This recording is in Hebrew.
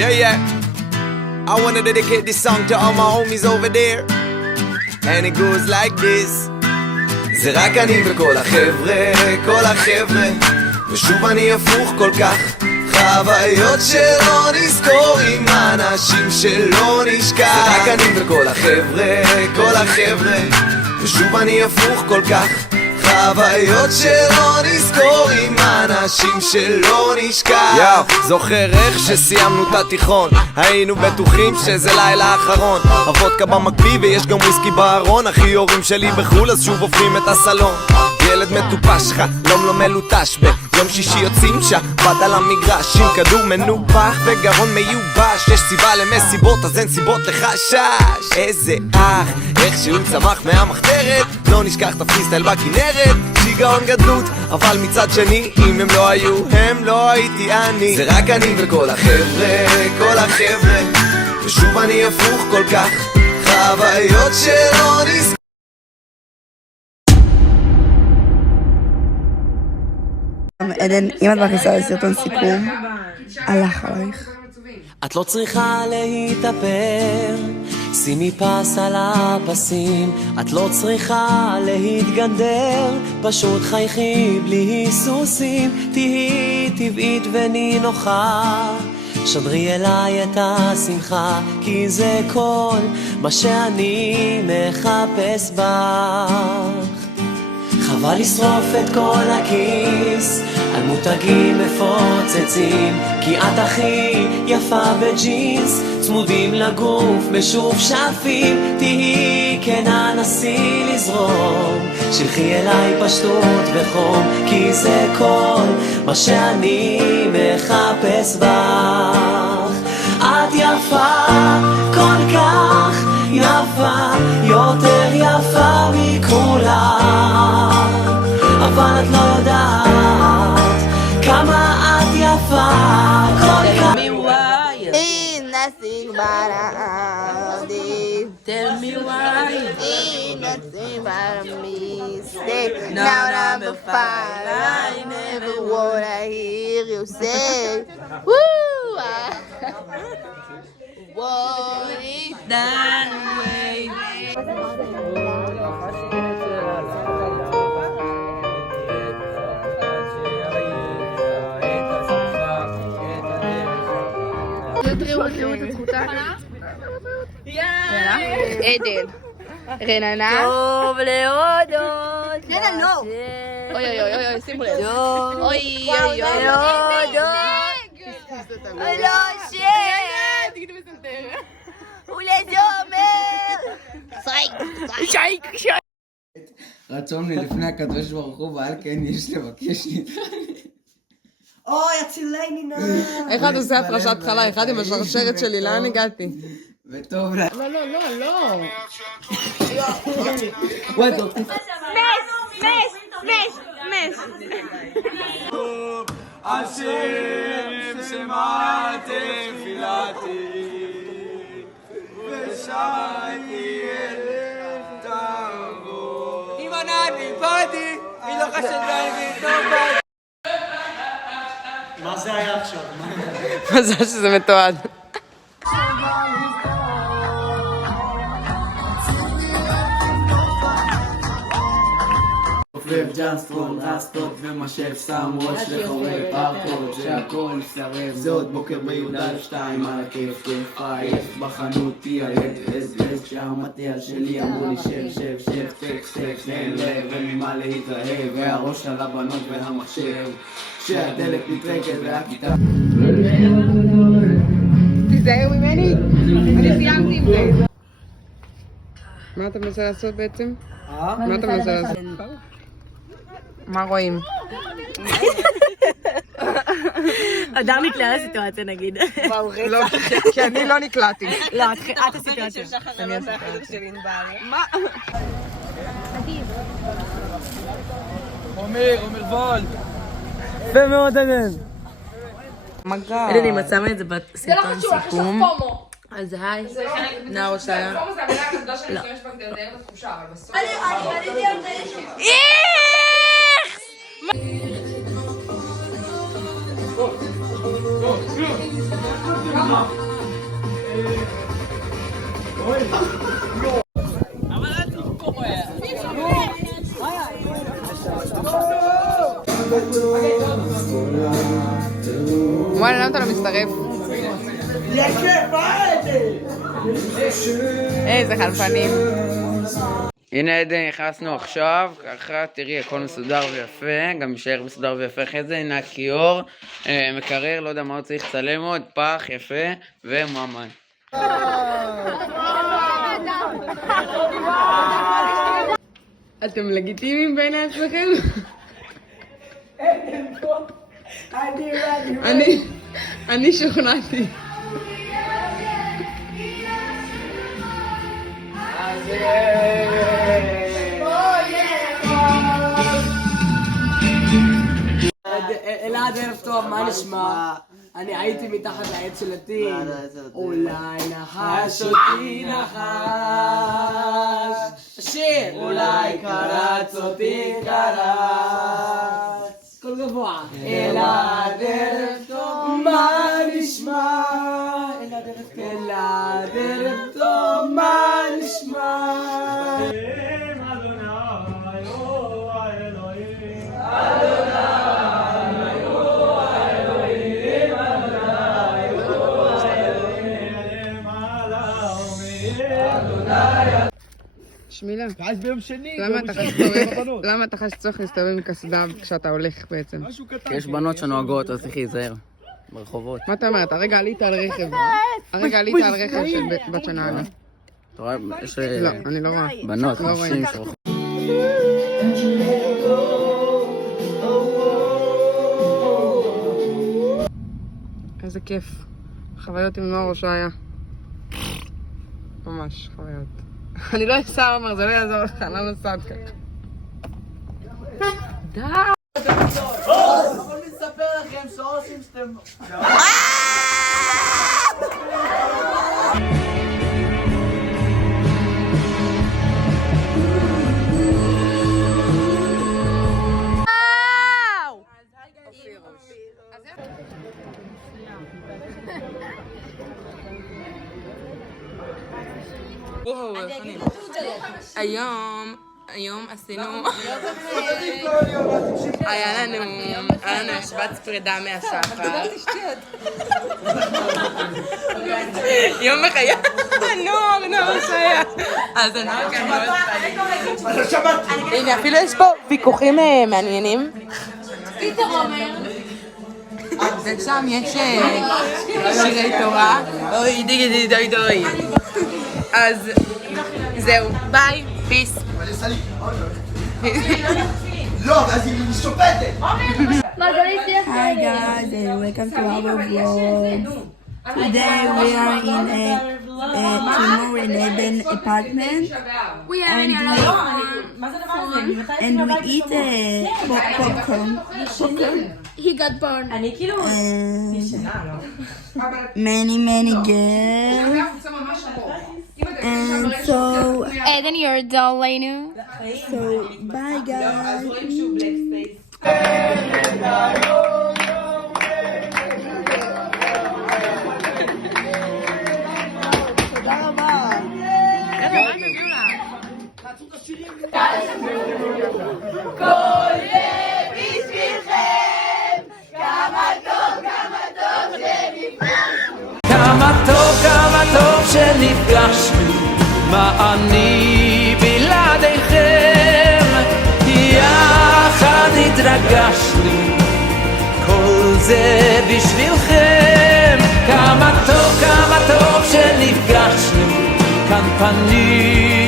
Yeah. I wanna dedicate this song to all my homies over there. And it goes like this. זה רק אני וכל החבר'ה, כל החבר'ה, ושוב אני הפוך כל כך. חוויות שלא נזכור עם אנשים שלא נשכח. זה רק אני וכל החבר'ה, כל החבר'ה, ושוב אני הפוך כל כך. חוויות שלא נזכור עם אנשים שלא נשכח. זוכר איך שסיימנו את התיכון, היינו בטוחים שזה לילה אחרון. הוודקה במקפיא ויש גם וויסקי בארון. אחי הורים שלי בחול אז שוב הופכים את הסלון. ילד מטופש חלום לא מלוטש. ביום שישי יוצאים שבת על המגרש עם כדור מנופח וגרון מיובש. יש סיבה למסיבות אז אין סיבות לחשש. איזה אח, איך שהוא צמח מהמחתרת. לא נשכח את הפריסטייל בכנרת. שיגעון גדלות, אבל מצד שני אם הם לא היו, הם לא הייתי אני. זה רק אני וכל החבר'ה, כל החבר'ה, ושוב אני הפוך כל כך. חוויות שלא נזכר. עדן, אם את מכניסה לסרטון סיכום, הלך עלייך. את לא צריכה להתאפר, שימי פס על הפסים. את לא צריכה להתגנדר, פשוט חייכי בלי היסוסים. תהי טבעית ונינוחה, שדרי אליי את השמחה, כי זה כל מה שאני מחפש בך. חבל לשרוף את כל הכיס על מותגים מפוצצים, כי את הכי יפה בג'ינס, צמודים לגוף משופשפים. תהי כנה נסי לזרום, שלחי אליי פשטות וחום, כי זה כל מה שאני מחפש בך. את יפה כל כך יפה, יותר יפה מכולם, אבל את לא יודעת כמה את יפה כל כך. Ain't nothing but a day. Tell me why. Ain't nothing but a mistake. Now number 5, I never wanna hear you say. Woo! What is That way. עדן, רננה. טוב להודות. רננה, לא. אוי אוי אוי אוי, שימו לב. אוי אוי אוי. לא שד. ולזומר. שייק. רצון לי לפני הקדוש ברוך הוא, ועל כן יש לבקש להתחנן. אוי, הצילני נא. איך את עושה הפרשת חלה? אחד עם השרשרת שלי, לאן הגעתי? וטוב לה. לא. וואי, טוב. מש. השם שמע תפילתי ושמעתי את תבוא. אם ענני באתי, היא לא חשדה לי טובה. מה זה היה עכשיו? מזל שזה מתועד. ג'אנסטרון, רסטות ומשאף, שם ראש לחורף, פרקות, שהכל יסרב. זה עוד בוקר ביהודה 2 על הכיף, כיף עייף בחנות תייעד, שהמטייל שלי אמרו לי שב, טקסט, אין לב, אין ממה להתרהב, והראש על הבנות והמחשב, שהדלת נטרקת והכיתה. תיזהר ממני, אני סיימתי עם זה. מה אתה מנסה לעשות בעצם? מה אתה מנסה לעשות? מה רואים? אדם נקלע לסיטואציה נגיד. לא, כי אני לא נקלעתי. לא, את הסיטואציה. אני הסיטואציה. מה? עומר וולד. יפה מאוד עדן. מגע. עדן, אם את שמה את זה בסרטון סיכום. אז היי, נאור שיה. לא. וואלה, למה אתה לא מצטרף? איזה חלפנים. הנה עדן, נכנסנו עכשיו, ככה תראי הכל מסודר ויפה, גם יישאר מסודר ויפה אחרי זה. הנה הכיור, מקרר, לא יודע מה עוד צריך לצלם עוד, פח יפה וממן. אתם לגיטימיים בעיני עצמכם? אני שוכנעתי. אלעד, ערב טוב, מה נשמע? אני הייתי מתחת לעץ של הטיל. אולי נחש אותי נחש. השיר! אולי קרץ אותי קרץ. קול גבוה. אלעד, ערב טוב, מה נשמע? אלעד, ערב טוב, מה נשמע? שמילה, ואז ביום שני, למה אתה חש צורך להסתובב עם קסדה כשאתה הולך בעצם? יש בנות שנוהגות, אז צריך להיזהר ברחובות. מה אתה אומרת? הרגע עלית על רכב. הרגע עלית על רכב של בת שנהגה. אתה רואה? יש לא, אני לא רואה. בנות, לא נשים רואים. שרחובות. איזה כיף. חוויות עם נוער הושעיה. ממש חוויות. אני לא אסע, אמר, זה לא יעזור לך, למה נסעת ככה? די! יכולים לספר לכם שעושים שאתם... היום עשינו, היה לנו השבת פרידה מהשחר. יום בחיי, נוער שהיה. אז הנוער כאן מאוד פעלים. הנה, אפילו יש פה ויכוחים מעניינים. ושם יש שירי תורה. אוי, דיגי דוי דוי. אז זהו, ביי, פיס. לא, אז היא שופטת. Hi guys and welcome to our vlog. Today we are in a Timur and Eben apartment and we eat popcorn. He got burned. Many girls. And so Eden, you're dull, Lenu. So bye guys. כמה טוב שנפגשנו, מה אני בלעדיכם, יחד התרגשנו, כל זה בשבילכם. כמה טוב שנפגשנו, כאן פנים